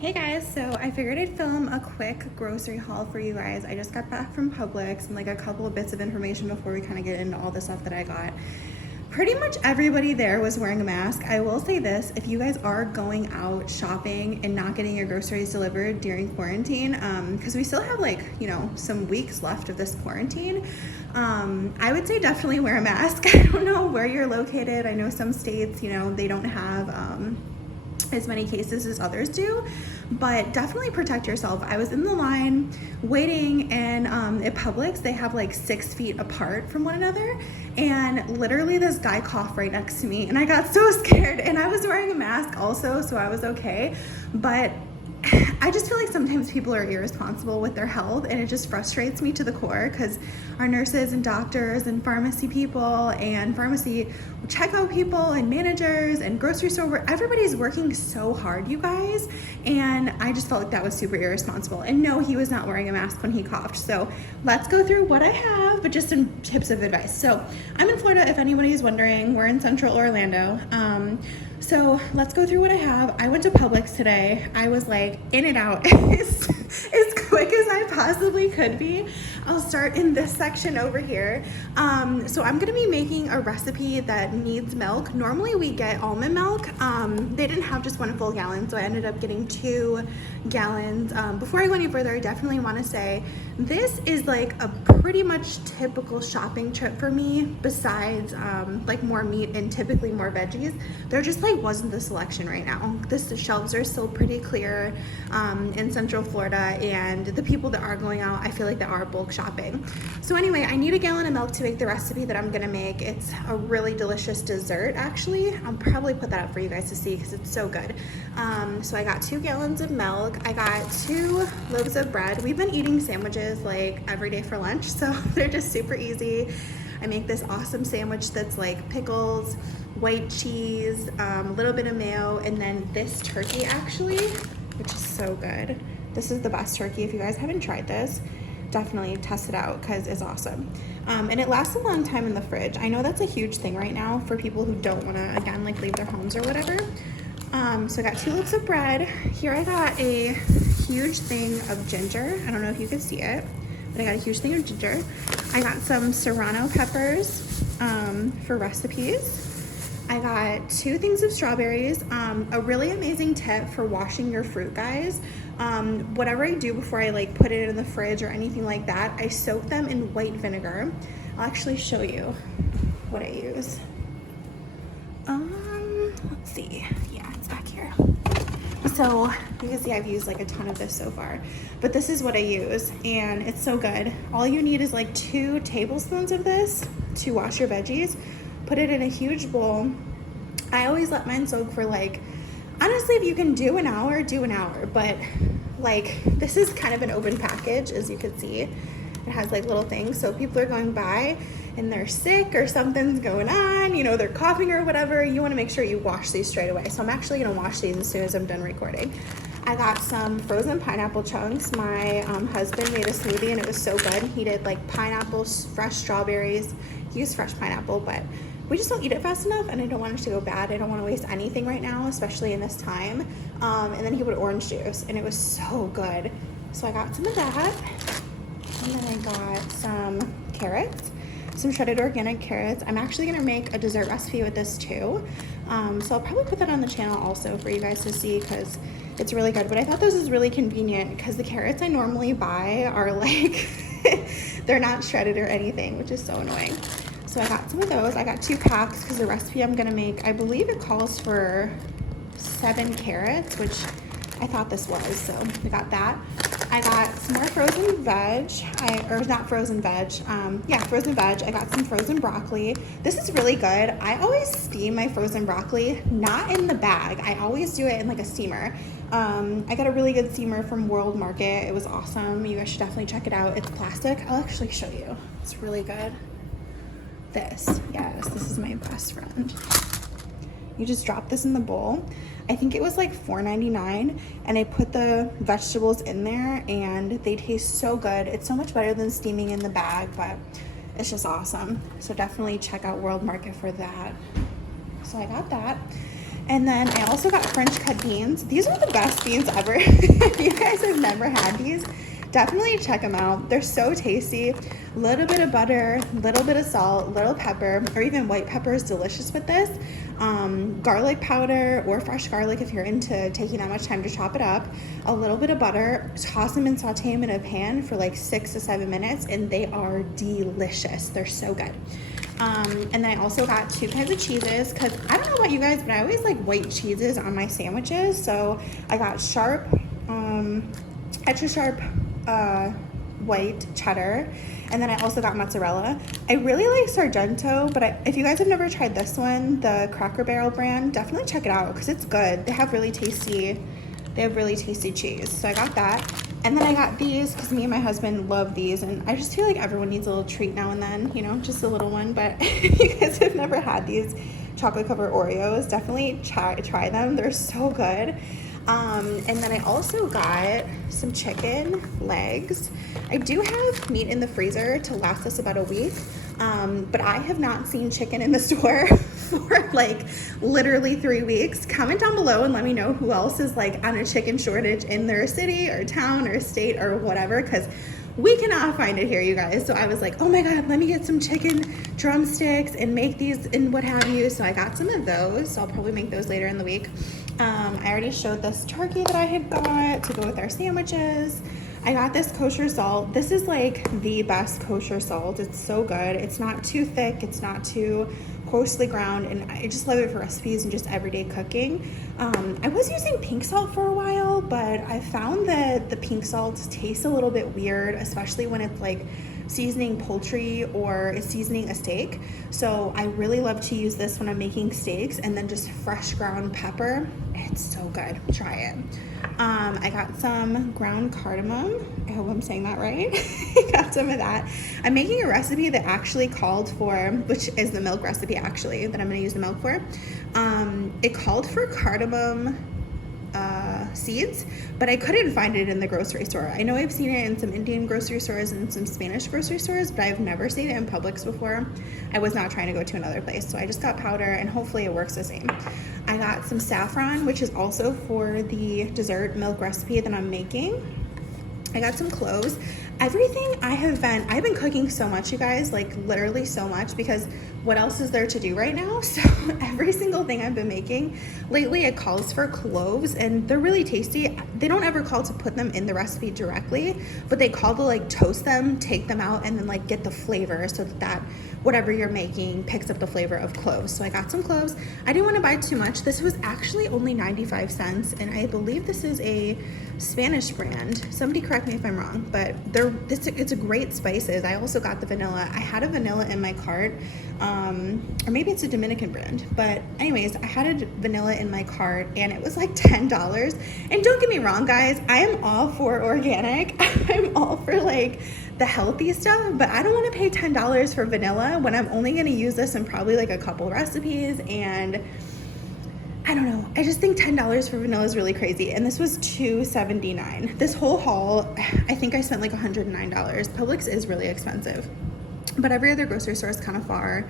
Hey guys, so I figured I'd film a quick grocery haul for you guys. I just got back from Publix and like a couple of bits of information before we kind of get into all the stuff that I got. Pretty much everybody there was wearing a mask. I will say this, if you guys are going out shopping and not getting your groceries delivered during quarantine, because we still have like, some weeks left of this quarantine, I would say definitely wear a mask. I don't know where you're located. I know some states, they don't have as many cases as others do, but definitely protect yourself. I was in the line waiting, and at Publix they have like 6 feet apart from one another, and literally this guy coughed right next to me and I got so scared, and I was wearing a mask also, so I was okay. But I just feel like sometimes people are irresponsible with their health, and it just frustrates me to the core, because our nurses and doctors and pharmacy people and pharmacy checkout people and managers and grocery store, everybody's working so hard, you guys, and I just felt like that was super irresponsible. And no, he was not wearing a mask when he coughed. So let's go through what I have, but just some tips of advice. So I'm in Florida, if anybody's wondering. We're in central Orlando. So let's go through what I have. I went to Publix today. I was like in and out as quick as I possibly could be. I'll start in this section over here. So I'm gonna be making a recipe that needs milk. Normally we get almond milk. They didn't have just 1 full gallon, so I ended up getting 2 gallons. Before I go any further, I definitely wanna say this is like a pretty much typical shopping trip for me, besides like more meat and typically more veggies. There just like wasn't the selection right now. The shelves are still pretty clear in Central Florida, and the people that are going out, I feel like they are bulk shopping. So anyway, I need 1 gallon of milk to make the recipe that I'm gonna make. It's a really delicious dessert, actually. I'll probably put that up for you guys to see because it's so good. So I got 2 gallons of milk. I got 2 loaves of bread. We've been eating sandwiches like every day for lunch, so they're just super easy. I make this awesome sandwich that's like pickles, white cheese, a little bit of mayo, and then this turkey actually, which is so good. This is the best turkey. If you guys haven't tried this, definitely test it out because it's awesome. And it lasts a long time in the fridge. I know that's a huge thing right now for people who don't want to, again, like leave their homes or whatever. So I got 2 loaves of bread. Here I got a huge thing of ginger. I don't know if you can see it, but I got a huge thing of ginger. I got some serrano peppers for recipes. I got 2 things of strawberries. A really amazing tip for washing your fruit, guys. Whatever I do before I like put it in the fridge or anything like that, I soak them in white vinegar. I'll actually show you what I use. Let's see. Yeah, it's back here. So you can see I've used like a ton of this so far, but this is what I use, and it's so good. All you need is like 2 tablespoons of this to wash your veggies. Put it in a huge bowl. I always let mine soak for like, honestly, if you can do an hour, do an hour, but like this is kind of an open package, as you can see. It has like little things, so if people are going by and they're sick or something's going on, they're coughing or whatever, you want to make sure you wash these straight away. So I'm actually going to wash these as soon as I'm done recording. I got some frozen pineapple chunks. My husband made a smoothie and it was so good. He did like pineapples, fresh strawberries. He used fresh pineapple, but we just don't eat it fast enough, and I don't want it to go bad. I don't want to waste anything right now, especially in this time. And then he put orange juice, and it was so good. So I got some of that. And then I got some carrots, some shredded organic carrots. I'm actually gonna make a dessert recipe with this too. So I'll probably put that on the channel also for you guys to see, because it's really good. But I thought this was really convenient because the carrots I normally buy are like, they're not shredded or anything, which is so annoying. So I got some of those. I got 2 packs because the recipe I'm gonna make, I believe it calls for 7 carrots, which I thought this was, so I got that. I got some more frozen veg, frozen veg. I got some frozen broccoli. This is really good. I always steam my frozen broccoli, not in the bag. I always do it in like a steamer. I got a really good steamer from World Market. It was awesome. You guys should definitely check it out. It's plastic. I'll actually show you. It's really good. This is my best friend. You just drop this in the bowl. I think it was like $4.99, and I put the vegetables in there and they taste so good. It's so much better than steaming in the bag, but it's just awesome. So definitely check out World Market for that. So I got that. And then I also got French cut beans. These are the best beans ever. If you guys have never had these, definitely check them out. They're so tasty. A little bit of butter, a little bit of salt, little pepper, or even white pepper is delicious with this. Garlic powder or fresh garlic if you're into taking that much time to chop it up. A little bit of butter, toss them and saute them in a pan for like 6 to 7 minutes, and they are delicious. They're so good. And then I also got 2 kinds of cheeses because I don't know about you guys, but I always like white cheeses on my sandwiches. So I got sharp, extra sharp white cheddar, and then I also got mozzarella. I really like Sargento, but if you guys have never tried this one, the Cracker Barrel brand, definitely check it out because it's good. They have really tasty cheese. So I got that. And then I got these because me and my husband love these, and I just feel like everyone needs a little treat now and then, you know, just a little one. But if you guys have never had these chocolate covered Oreos, definitely try them. They're so good. And then I also got some chicken legs. I do have meat in the freezer to last us about a week, but I have not seen chicken in the store for like literally 3 weeks. Comment down below and let me know who else is like on a chicken shortage in their city or town or state or whatever, because we cannot find it here, you guys. So I was like, oh my God, let me get some chicken drumsticks and make these and what have you. So I got some of those. So I'll probably make those later in the week. I already showed this turkey that I had got to go with our sandwiches. I got this kosher salt. This is like the best kosher salt. It's so good. It's not too thick. It's not too coarsely ground, and I just love it for recipes and just everyday cooking. I was using pink salt for a while, but I found that the pink salt tastes a little bit weird, especially when it's like seasoning poultry or seasoning a steak. So I really love to use this when I'm making steaks, and then just fresh ground pepper. It's so good. Try it. I got some ground cardamom. I hope I'm saying that right. I got some of that. I'm making a recipe that actually called for, which is the milk recipe actually, that I'm going to use the milk for. It called for cardamom seeds, but I couldn't find it in the grocery store. I know I've seen it in some Indian grocery stores and some Spanish grocery stores, but I've never seen it in Publix before. I was not trying to go to another place, so I just got powder, and hopefully it works the same. I got some saffron, which is also for the dessert milk recipe that I'm making. I got some cloves. Everything I've been cooking so much, you guys, like literally so much, because what else is there to do right now? So every single thing I've been making lately, it calls for cloves, and they're really tasty. They don't ever call to put them in the recipe directly, but they call to like toast them, take them out, and then like get the flavor so that whatever you're making picks up the flavor of cloves. So I got some cloves. I didn't want to buy too much. This was actually only 95 cents, and I believe this is a Spanish brand. Somebody correct me if I'm wrong, but it's a great spices. I also got the vanilla. I had a vanilla in my cart, or maybe it's a Dominican brand, but anyways, I had a vanilla in my cart, and it was like $10. And don't get me wrong, guys, I am all for organic. I'm all for like the healthy stuff, but I don't want to pay $10 for vanilla when I'm only going to use this in probably like a couple recipes. And I don't know, I just think $10 for vanilla is really crazy. And this was $2.79. This whole haul, I think I spent like $109. Publix is really expensive, but every other grocery store is kind of far,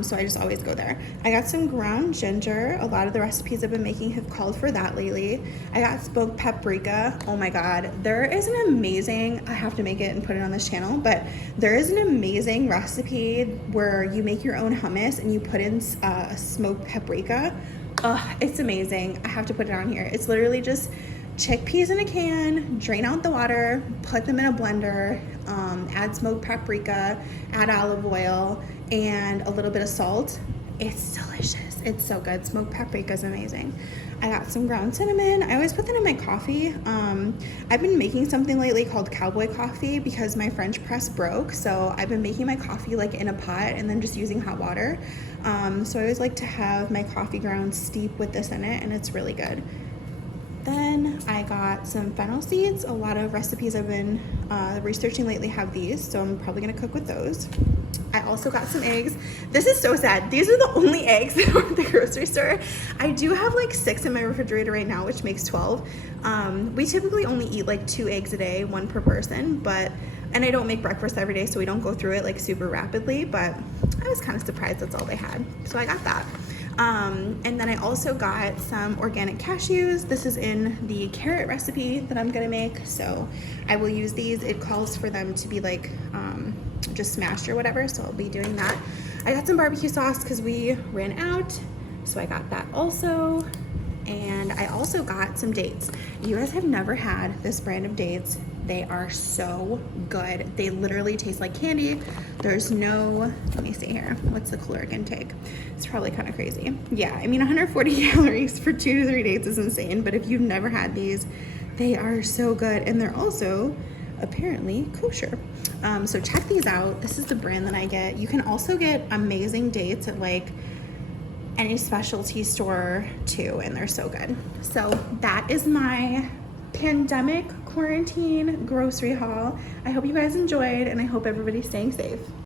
so I just always go there. I got some ground ginger. A lot of the recipes I've been making have called for that lately. I got smoked paprika. Oh my God, there is an amazing, I have to make it and put it on this channel, but there is an amazing recipe where you make your own hummus and you put in smoked paprika. It's amazing. I have to put it on here. It's literally just chickpeas in a can, drain out the water, put them in a blender, add smoked paprika, add olive oil, and a little bit of salt. It's delicious. It's so good. Smoked paprika is amazing. I got some ground cinnamon. I always put that in my coffee. I've been making something lately called cowboy coffee because my French press broke. So I've been making my coffee like in a pot and then just using hot water. So I always like to have my coffee grounds steep with this in it, and it's really good. Then I got some fennel seeds. A lot of recipes I've been researching lately have these, so I'm probably gonna cook with those. I also got some eggs. This is so sad. These are the only eggs that are at the grocery store. I do have like 6 in my refrigerator right now, which makes 12. We typically only eat like 2 eggs a day, 1 per person, and I don't make breakfast every day, so we don't go through it like super rapidly, but I was kind of surprised that's all they had. So I got that. And then I also got some organic cashews. This is in the carrot recipe that I'm gonna make, so I will use these. It calls for them to be like just smashed or whatever, so I'll be doing that. I got some barbecue sauce because we ran out, so I got that also. And I also got some dates. You guys have never had this brand of dates. They are so good. They literally taste like candy. There's no, let me see here, what's the caloric intake? It's probably kind of crazy. Yeah, I mean 140 calories for 2 to 3 dates is insane, but if you've never had these, they are so good, and they're also apparently kosher. So check these out. This is the brand that I get. You can also get amazing dates at like any specialty store too, and they're so good. So that is my pandemic quarantine grocery haul. I hope you guys enjoyed, and I hope everybody's staying safe.